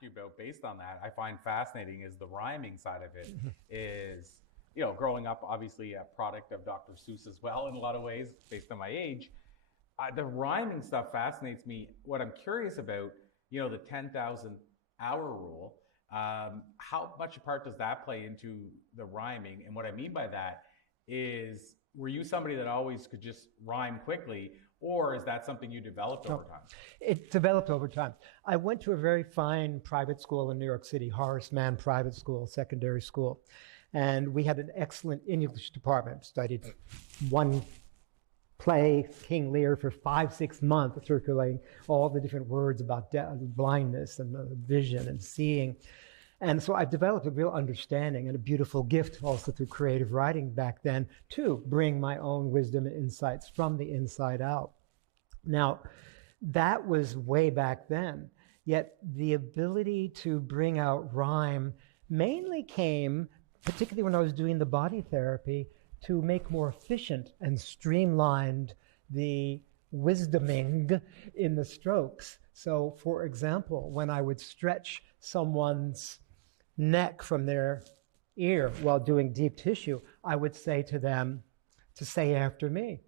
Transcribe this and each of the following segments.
ask you about based on that, I find fascinating is the rhyming side of it is, you know, growing up, obviously a product of Dr. Seuss as well in a lot of ways based on my age. The rhyming stuff fascinates me. What I'm curious about, you know, the 10,000 hour rule, how much a part does that play into the rhyming? And what I mean by that is, were you somebody that always could just rhyme quickly, or is that something you developed over time? It developed over time. I went to a very fine private school in New York City, Horace Mann Private School, secondary school. And we had an excellent English department. Studied one play, King Lear, for 5-6 months, circulating all the different words about blindness and vision and seeing. And so I developed a real understanding and a beautiful gift also through creative writing back then to bring my own wisdom and insights from the inside out. Now, that was way back then. Yet the ability to bring out rhyme mainly came, particularly when I was doing the body therapy, to make more efficient and streamlined the wisdoming in the strokes. So, for example, when I would stretch someone's neck from their ear while doing deep tissue, I would say to them to say after me,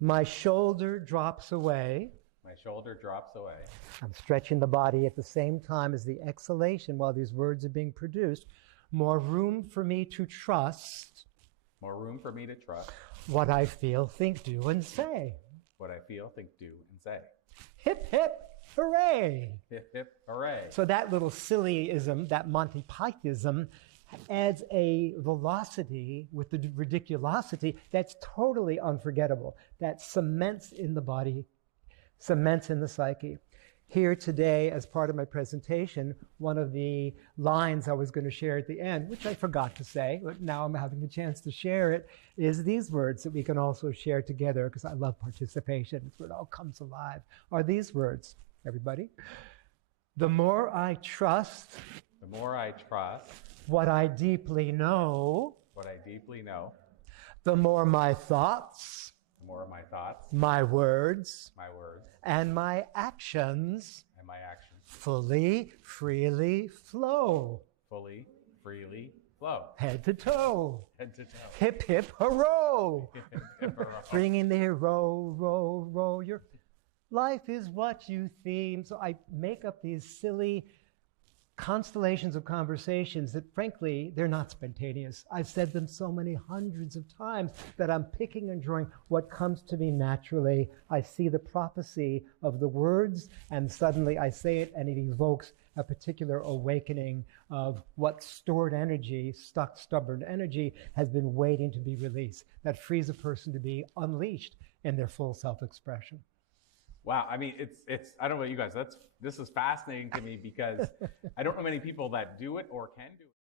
my shoulder drops away. My shoulder drops away. I'm stretching the body at the same time as the exhalation while these words are being produced. More room for me to trust. More room for me to trust. What I feel, think, do, and say. What I feel, think, do, and say. Hip, hip, hooray. Hip, hip, hooray. So that little sillyism, that Monty Pythism, adds a velocity with the ridiculosity that's totally unforgettable, that cements in the body, cements in the psyche. Here today, as part of my presentation, one of the lines I was going to share at the end, which I forgot to say, but now I'm having a chance to share it, is these words that we can also share together, because I love participation. It's where it all comes alive. Are these words, everybody? The more I trust. The more I trust. What I deeply know. What I deeply know. The more my thoughts. The more of my thoughts. My words. My words. And my actions. And my actions. Fully, freely flow. Fully, freely flow. Head to toe. Head to toe. Hip, hip, hurrah. Hip, hip, hurrah. Bringing the row, row, row. Your life is what you theme. So I make up these silly constellations of conversations that, frankly, they're not spontaneous. I've said them so many hundreds of times that I'm picking and drawing what comes to me naturally. I see the prophecy of the words, and suddenly I say it, and it evokes a particular awakening of what stored energy, stuck, stubborn energy, has been waiting to be released. That frees a person to be unleashed in their full self-expression. Wow, I mean, it's. I don't know about you guys. This is fascinating to me because I don't know many people that do it or can do it.